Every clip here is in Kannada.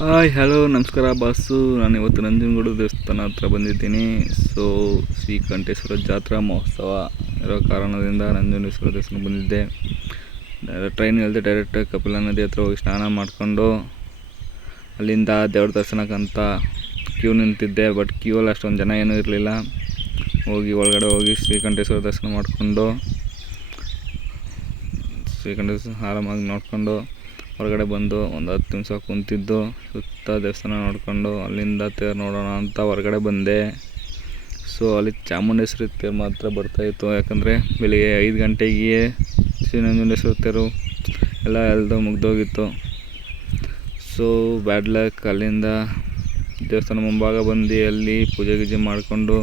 ಹಾಯ್ ಹಲೋ ನಮಸ್ಕಾರ, ಬಾಸು. ನಾನು ಇವತ್ತು ನಂಜನಗೂಡು ದೇವಸ್ಥಾನ ಹತ್ರ ಬಂದಿದ್ದೀನಿ. ಸೊ ಶ್ರೀಕಂಠೇಶ್ವರ ಜಾತ್ರಾ ಮಹೋತ್ಸವ ಇರೋ ಕಾರಣದಿಂದ ನಂಜನೇಶ್ವರ ದೇವಸ್ಥಾನ ಬಂದಿದ್ದೆ. ಟ್ರೈನ್ ಇಲ್ಲದೆ ಡೈರೆಕ್ಟ್ ಕಪಿಲ ನದಿ ಹತ್ರ ಹೋಗಿ ಸ್ನಾನ ಮಾಡಿಕೊಂಡು ಅಲ್ಲಿಂದ ದೇವ್ರ ದರ್ಶನಕ್ಕಂತ ಕ್ಯೂ ನಿಂತಿದ್ದೆ. ಬಟ್ ಕ್ಯೂ ಅಲ್ಲಿ ಅಷ್ಟೊಂದು ಜನ ಏನೂ ಇರಲಿಲ್ಲ. ಹೋಗಿ ಒಳಗಡೆ ಹೋಗಿ ಶ್ರೀಕಂಠೇಶ್ವರ ದರ್ಶನ ಮಾಡಿಕೊಂಡು ಶ್ರೀಕಂಠೇಶ್ವರ ಆರಾಮಾಗಿ ನೋಡಿಕೊಂಡು ಹೊರಗಡೆ ಬಂದು ಒಂದು ಹತ್ತು ನಿಮಿಷ ಕುಂತಿದ್ದು, ಸುತ್ತ ದೇವಸ್ಥಾನ ನೋಡಿಕೊಂಡು ಅಲ್ಲಿಂದ ತೇರು ನೋಡೋಣ ಅಂತ ಹೊರಗಡೆ ಬಂದೆ. ಸೊ ಅಲ್ಲಿ ಚಾಮುಂಡೇಶ್ವರಿ ತೇರು ಮಾತ್ರ ಬರ್ತಾಯಿತ್ತು ಯಾಕಂದರೆ ಬೆಳಿಗ್ಗೆ ಐದು ಗಂಟೆಗೆ ಶ್ರೀ ನಂಜುಂಡೇಶ್ವರಿ ತೇರು ಎಲ್ಲ ಎಲ್ದು ಮುಗ್ದೋಗಿತ್ತು. ಸೊ ಬ್ಯಾಡ್ ಲಕ್ ಅಲ್ಲಿಂದ ದೇವಸ್ಥಾನ ಮುಂಭಾಗ ಬಂದು ಅಲ್ಲಿ ಪೂಜೆ ಗೀಜೆ ಮಾಡಿಕೊಂಡು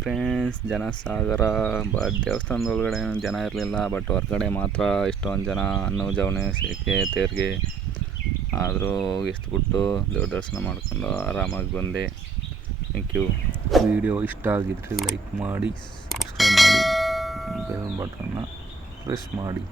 ಫ್ರೆಂಡ್ಸ್ ಜನ ಸಾಗರ ಬಟ್ ದೇವಸ್ಥಾನದ ಒಳಗಡೆ ಜನ ಇರಲಿಲ್ಲ ಬಟ್ ಹೊರ್ಗಡೆ ಮಾತ್ರ ಇಷ್ಟೊಂದು ಜನ ಹಣ್ಣು ಜವನೆ, ಸೇಕೆ, ತೇರಿಗೆ ಆದರೂ ಬಿಟ್ಟು ದೇವ್ರ ದರ್ಶನ ಮಾಡ್ಕೊಂಡು ಆರಾಮಾಗಿ ಬಂದೆ. ಥ್ಯಾಂಕ್ ಯು ವಿಡಿಯೋ ಇಷ್ಟ ಆಗಿದ್ರೆ ಲೈಕ್ ಮಾಡಿ ಸಬ್ಸ್ಕ್ರೈಬ್ ಮಾಡಿ ಬೆಲ್ ಬಟನ್ನ ಪ್ರೆಸ್ ಮಾಡಿ.